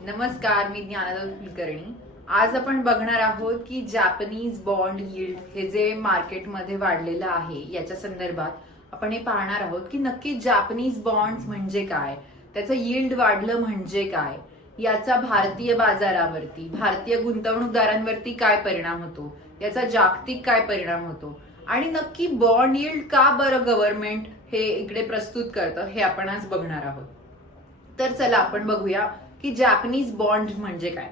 नमस्कार, मी ज्ञानदा कुलकर्णी. आज आपण बघणार आहोत की जॅपनीज बॉन्ड यील्ड हे जे मार्केटमध्ये वाढलेलं आहे याच्या संदर्भात आपण हे पाहणार आहोत की नक्की जॅपनीज बॉन्ड्स म्हणजे काय, त्याचं यील्ड वाढलं म्हणजे काय, याचा भारतीय बाजारावरती, भारतीय गुंतवणूकदारांवरती काय परिणाम होतो, याचा जागतिक काय परिणाम होतो आणि नक्की बॉन्ड यील्ड का बरं गव्हर्नमेंट हे इकडे प्रस्तुत करतं हे आपण आज बघणार आहोत. तर चला आपण बघूया की जॅपनीज बॉन्ड म्हणजे काय.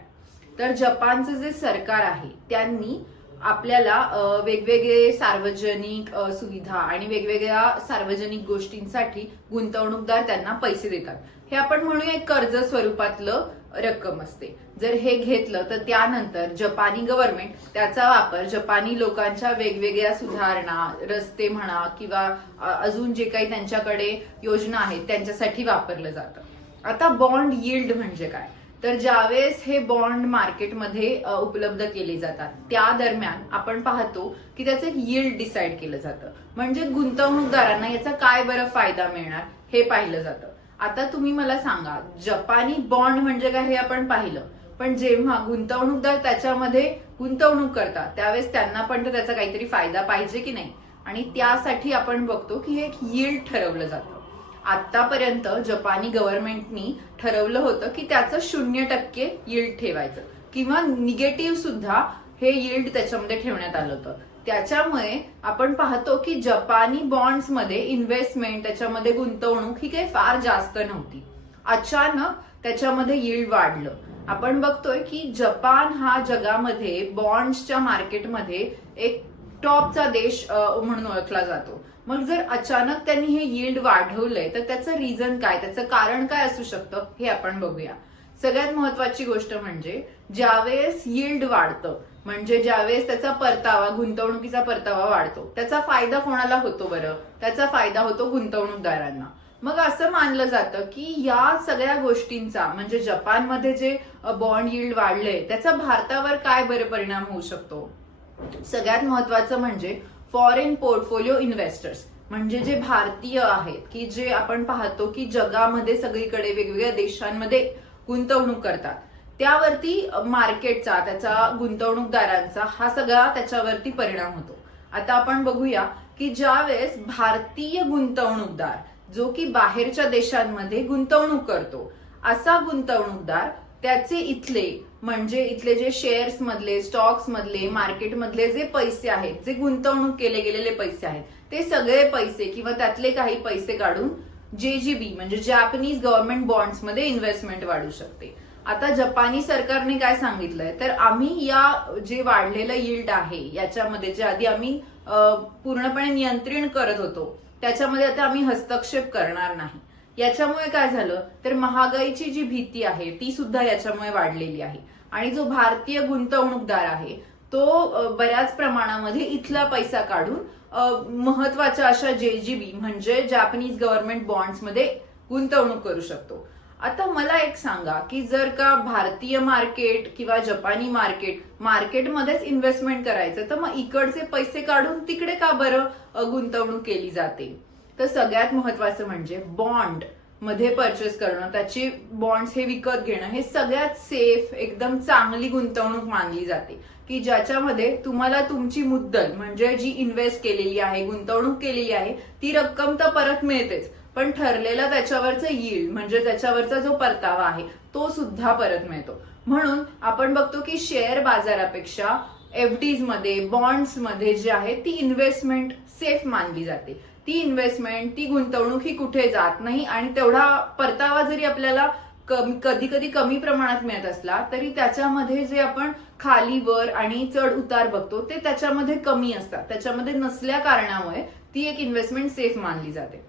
तर जपानचं जे सरकार आहे त्यांनी आपल्याला वेगवेगळे सार्वजनिक सुविधा आणि वेगवेगळ्या सार्वजनिक गोष्टींसाठी गुंतवणूकदार त्यांना पैसे देतात. हे आपण म्हणूया एक कर्ज स्वरूपातलं रक्कम असते. जर हे घेतलं तर त्यानंतर जपानी गव्हर्नमेंट त्याचा वापर जपानी लोकांच्या वेगवेगळ्या सुधारणा, रस्ते म्हणा किंवा अजून जे काही त्यांच्याकडे योजना आहेत त्यांच्यासाठी वापरलं जातं. आता बॉन्ड यील्ड म्हणजे काय, तर ज्यावेळेस हे बॉन्ड मार्केटमध्ये उपलब्ध केले जातात त्या दरम्यान आपण पाहतो की त्याचं यील्ड डिसाईड केलं जातं. म्हणजे गुंतवणूकदारांना याचा काय बरं फायदा मिळणार हे पाहिलं जातं. आता तुम्ही मला सांगा, जपानी बॉन्ड म्हणजे काय हे आपण पाहिलं, पण जेव्हा गुंतवणूकदार त्याच्यामध्ये गुंतवणूक करतात त्यावेळेस त्यांना पण तर त्याचा काहीतरी फायदा पाहिजे की नाही, आणि त्यासाठी आपण बघतो की हे एक यील्ड ठरवलं जातं. आतापर्यंत जपानी गव्हर्नमेंटनी ठरवलं होतं की त्याचं 0% यील्ड ठेवायचं किंवा निगेटिव्ह सुद्धा हे यील्ड त्याच्यामध्ये ठेवण्यात आलं होतं. त्याच्यामुळे आपण पाहतो की जपानी बॉन्ड्समध्ये इन्व्हेस्टमेंट, त्याच्यामध्ये गुंतवणूक ही काही फार जास्त नव्हती. अचानक त्याच्यामध्ये यील्ड वाढलं. आपण बघतोय की जपान हा जगामध्ये बॉन्ड्सच्या मार्केटमध्ये एक टॉपचा देश म्हणून ओळखला जातो. मग जर अचानक त्यांनी हे यील्ड वाढवलंय तर त्याचं रिझन काय, त्याचं कारण काय असू शकतं हे आपण बघूया. सगळ्यात महत्वाची गोष्ट म्हणजे ज्यावेळेस यील्ड वाढतं, म्हणजे ज्यावेळेस त्याचा परतावा, गुंतवणुकीचा परतावा वाढतो, त्याचा फायदा कोणाला होतो बरं, त्याचा फायदा होतो गुंतवणूकदारांना. मग असं मानलं जातं की या सगळ्या गोष्टींचा, म्हणजे जपानमध्ये जे बॉन्ड यील्ड वाढलंय त्याचा भारतावर काय बरं परिणाम होऊ शकतो. सगळ्यात महत्वाचं म्हणजे फॉरेन पोर्टफोलिओ इन्व्हेस्टर्स, म्हणजे जे भारतीय आहेत की जे आपण पाहतो की जगामध्ये सगळीकडे वेगवेगळ्या देशांमध्ये गुंतवणूक करतात, त्यावरती मार्केटचा, त्याचा गुंतवणूकदारांचा हा सगळा त्याच्यावरती परिणाम होतो. आता आपण बघूया की ज्यावेळेस भारतीय गुंतवणूकदार जो की बाहेरच्या देशांमध्ये गुंतवणूक करतो, असा गुंतवणूकदार त्याचे इथले जे शेअर्स मधले, स्टॉक्स मधले, मार्केट मधले जे पैसे आहेत, जे गुंतवणूक केले गेलेले पैसे आहेत, ते सगळे पैसे किंवा त्यातले काही पैसे काढून JGB म्हणजे जॅपनीज गव्हर्नमेंट बॉन्ड्स मध्ये इन्व्हेस्टमेंट वाढू शकते. आता जपानी सरकारने काय सांगितलंय, तर आम्ही या जे वाढलेलं यील्ड आहे याच्यामध्ये जे आधी आम्ही पूर्णपणे नियंत्रण करत होतो त्याच्यामध्ये आता आम्ही हस्तक्षेप करणार नाही. याच्यामुळे काय झालं तर महागाईची जी भीती आहे ती सुद्धा याच्यामुळे वाढलेली आहे आणि जो भारतीय गुंतवणूकदार आहे तो बऱ्याच प्रमाणामध्ये इथला पैसा काढून महत्वाच्या अशा JGB म्हणजे जॅपनीज गव्हर्नमेंट बॉन्ड्स मध्ये गुंतवणूक करू शकतो. आता मला एक सांगा की जर का भारतीय मार्केट किंवा जपानी मार्केटमध्येच इन्व्हेस्टमेंट करायचं, तर मग इकडचे पैसे काढून तिकडे का बरं गुंतवणूक केली जाते. तर सगळ्यात महत्वाचं म्हणजे बॉन्ड मध्ये परचेस करणं, त्याचे बॉन्ड्स हे विकत घेणं, हे सगळ्यात सेफ, एकदम चांगली गुंतवणूक मानली जाते की ज्याच्यामध्ये तुम्हाला तुमची मुद्दल म्हणजे जी इन्व्हेस्ट केलेली आहे, गुंतवणूक केलेली आहे ती रक्कम तर परत मिळतेच, पण ठरलेला त्याच्यावरचं यील्ड म्हणजे त्याच्यावरचा जो परतावा आहे तो सुद्धा परत मिळतो. म्हणून आपण बघतो की शेअर बाजारापेक्षा FDs मध्ये, बॉन्ड्स मध्ये जे आहे ती इन्व्हेस्टमेंट सेफ मानली जाते. ती इन्व्हेस्टमेंट, ती गुंतवणूक ही कुठे जात नाही आणि तेवढा परतावा जरी आपल्याला कधी कधी कमी प्रमाणात मिळत असला तरी त्याच्यामध्ये जे आपण खाली वर आणि चढ उतार बघतो ते त्याच्यामध्ये कमी असतात. त्याच्यामध्ये नसल्या कारणामुळे ती एक इन्व्हेस्टमेंट सेफ मानली जाते.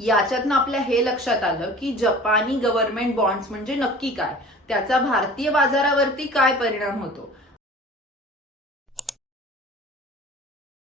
याच्यातनं आपल्या हे लक्षात आलं की जपानी गव्हर्नमेंट बॉन्ड्स म्हणजे नक्की काय, त्याचा भारतीय बाजारावरती काय परिणाम होतो.